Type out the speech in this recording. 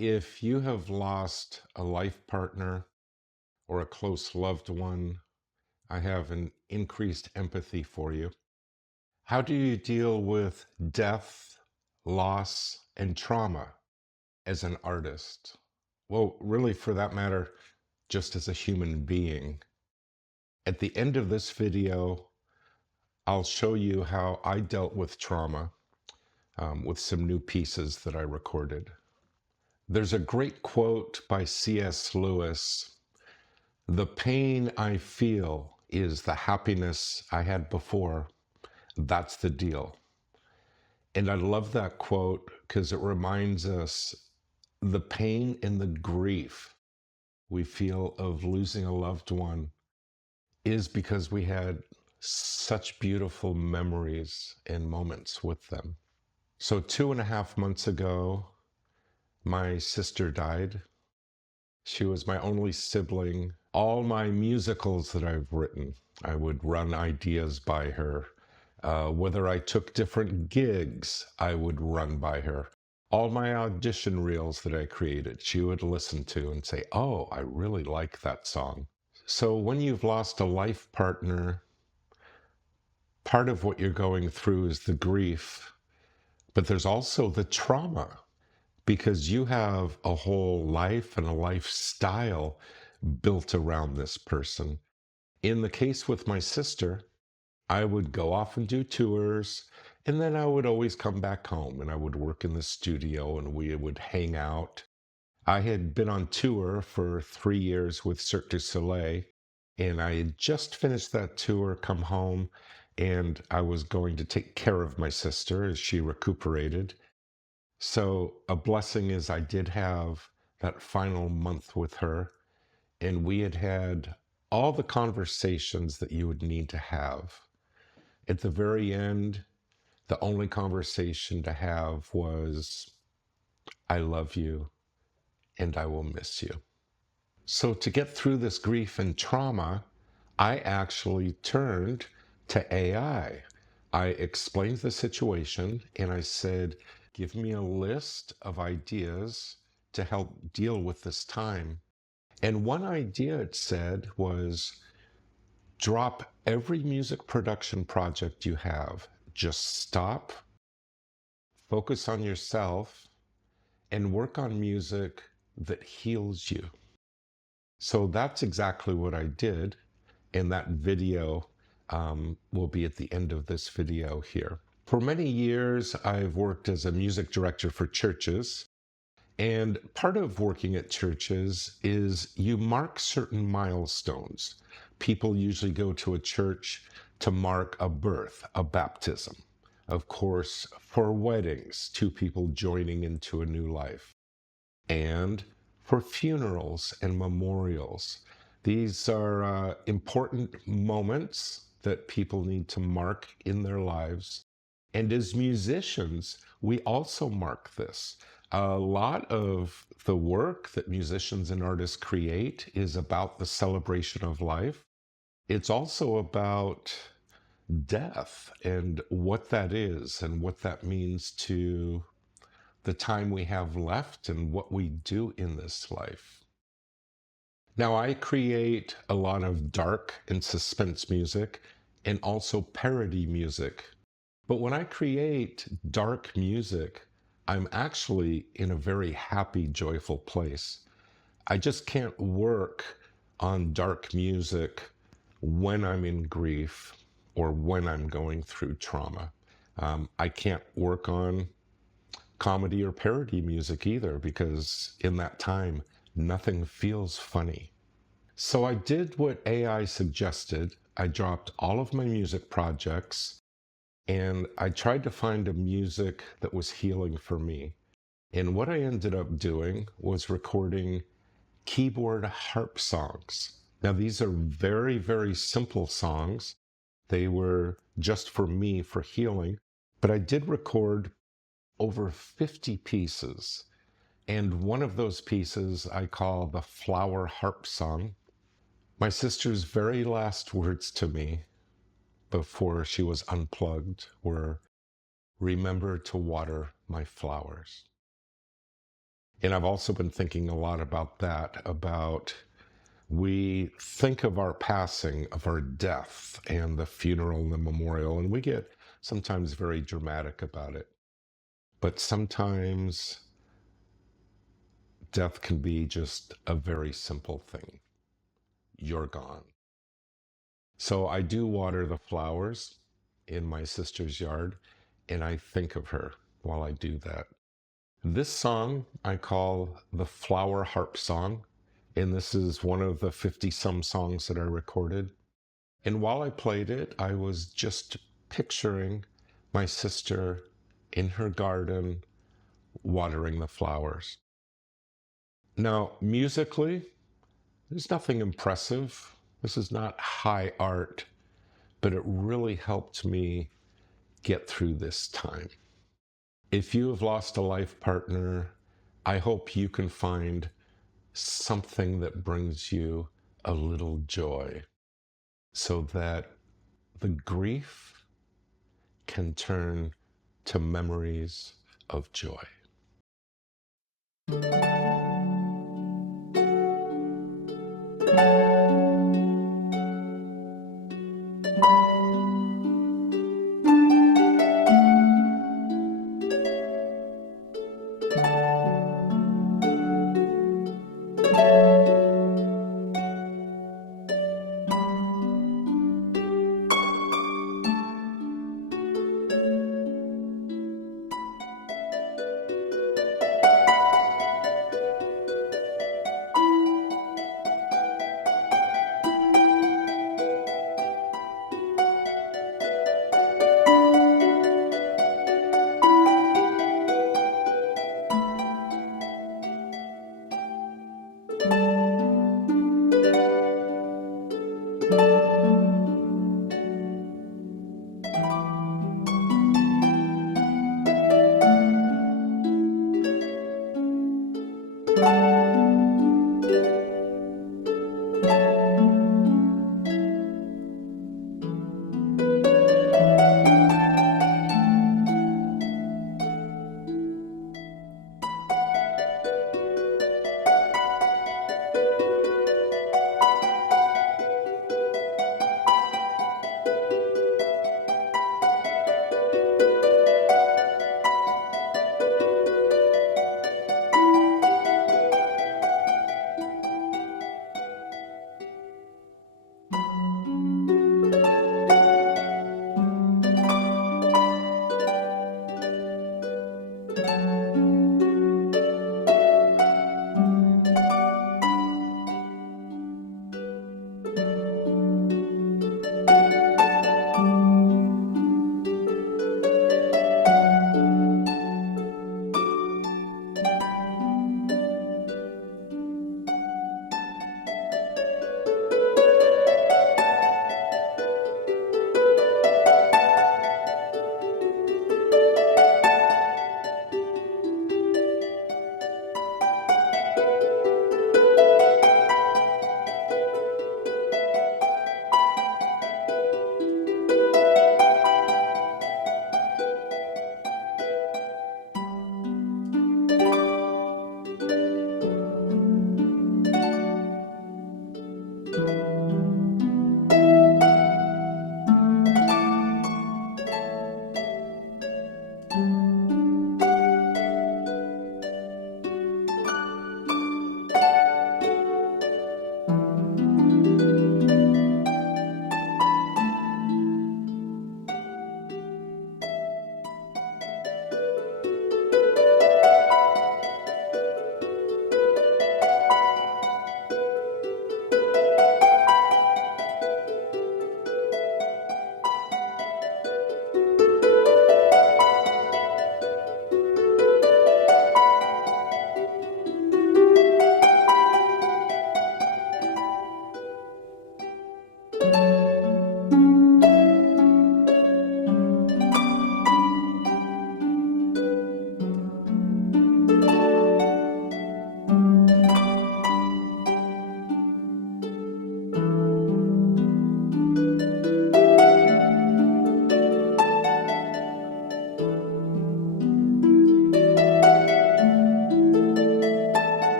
If you have lost a life partner or a close loved one, I have an increased empathy for you. How do you deal with death, loss, and trauma as an artist? Well, really, for that matter, just as a human being. At the end of this video, I'll show you how I dealt with trauma with some new pieces that I recorded. There's a great quote by C.S. Lewis: "The pain I feel is the happiness I had before. That's the deal." And I love that quote because it reminds us the pain and the grief we feel of losing a loved one is because we had such beautiful memories and moments with them. So 2.5 months ago, my sister died. She was my only sibling. All my musicals that I've written, I would run ideas by her. Whether I took different gigs, I would run by her. All my audition reels that I created, she would listen to and say, "Oh, I really like that song." So when you've lost a life partner, part of what you're going through is the grief, but there's also the trauma, because you have a whole life and a lifestyle built around this person. In the case with my sister, I would go off and do tours, and then I would always come back home and I would work in the studio and we would hang out. I had been on tour for 3 years with Cirque du Soleil, and I had just finished that tour, come home, and I was going to take care of my sister as she recuperated. So a blessing is I did have that final month with her, and we had had all the conversations that you would need to have. At the very end, the only conversation to have was, "I love you and I will miss you." So to get through this grief and trauma, I actually turned to AI. I explained the situation and I said, "Give me a list of ideas to help deal with this time." And one idea it said was, drop every music production project you have. Just stop, focus on yourself, and work on music that heals you. So that's exactly what I did. And that video will be at the end of this video here. For many years, I've worked as a music director for churches. And part of working at churches is you mark certain milestones. People usually go to a church to mark a birth, a baptism. Of course, for weddings, two people joining into a new life. And for funerals and memorials. These are important moments that people need to mark in their lives. And as musicians, we also mark this. A lot of the work that musicians and artists create is about the celebration of life. It's also about death and what that is and what that means to the time we have left and what we do in this life. Now, I create a lot of dark and suspense music and also parody music. But when I create dark music, I'm actually in a very happy, joyful place. I just can't work on dark music when I'm in grief or when I'm going through trauma. I can't work on comedy or parody music either, because in that time, nothing feels funny. So I did what AI suggested. I dropped all of my music projects and I tried to find a music that was healing for me. And what I ended up doing was recording keyboard harp songs. Now, these are very, very simple songs. They were just for me for healing, but I did record over 50 pieces. And one of those pieces I call the Flower Harp Song. My sister's very last words to me before she was unplugged were, "Remember to water my flowers." And I've also been thinking a lot about that, about we think of our passing, of our death, and the funeral and the memorial, and we get sometimes very dramatic about it. But sometimes death can be just a very simple thing. You're gone. So I do water the flowers in my sister's yard, and I think of her while I do that. This song I call the Flower Harp Song, and this is one of the 50-some songs that I recorded. And while I played it, I was just picturing my sister in her garden watering the flowers. Now, musically, there's nothing impressive. This is not high art, but it really helped me get through this time. If you have lost a life partner, I hope you can find something that brings you a little joy so that the grief can turn to memories of joy.